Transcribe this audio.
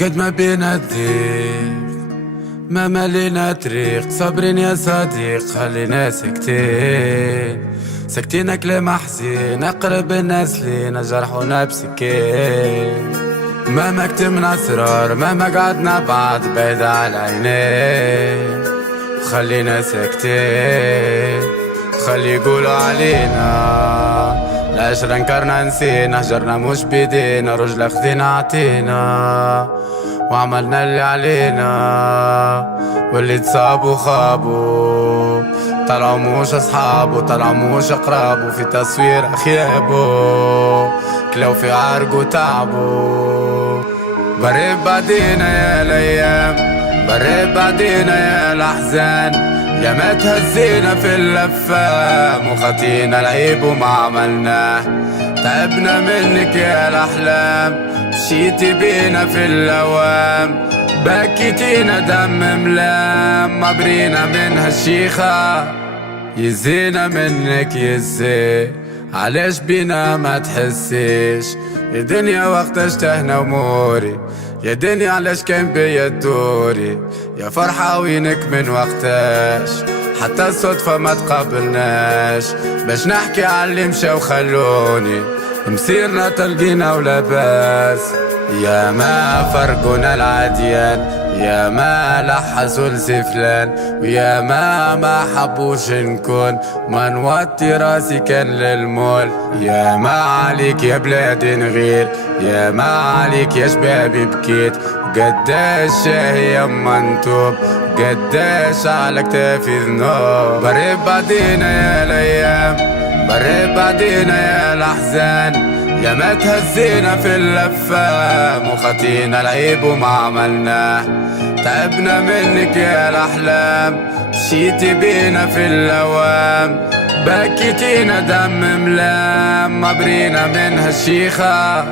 قد ما بينا الضيق ما ملينا طريق، صابرين يا صديق خلينا ساكتين ساكتين أكل محزين، أقرب الناس لينا جرحونا بسكين. مهما كتمنا أسرار مهما قعدنا بعض بعيد على عينين، خلينا ساكتين خلي يقولوا علينا العشرة انكرنا نسينا، هجرنا مش بيدينا رجل خذينا عطينا وعملنا اللي علينا، واللي تصابوا خابوا طلعوا مش اصحابه طلعوا مش اقرابه، في تصوير اخيابه كلو في عرق وتعبه. بريب بعدينا يا الايام بريب بعدينا يا الاحزان، يا ما تهزينا في اللفة وخطينا العيب وما عملناه، تعبنا منك يا الأحلام مشيتي بينا في اللوام، بكيتينا دم ملام مبرينا من هالشيخة، يزينا منك يزي علاش بينا ما تحسيش يا دنيا وقت اشتهنا اموري، يا دنيا علاش كان بيا دوري، يا فرحة وينك من وقتاش حتى الصدفة ما تقابلناش، باش نحكي على اللي مشى وخلوني مسيرنا تلقينا ولا باس، يا ما فرقنا العديان يا ما لحسوا لسفلان، ويا ما حبوش نكون ما نوطي راسي كان للمول، يا ما عليك يا بلادي نغير يا ما عليك يا شبابي بكيت، قداش شاهي يما نتوب قداش على كتافي ذنوب. بريب بعدينا يا الايام بريب بعدينا يا الاحزان، يا ما تهزينا في اللفة مخطينا العيب وما عملناه، تعبنا منك يا الأحلام مشيتي بينا في اللوام، بكيتينا دم ملام مبرينا من هالشيخة.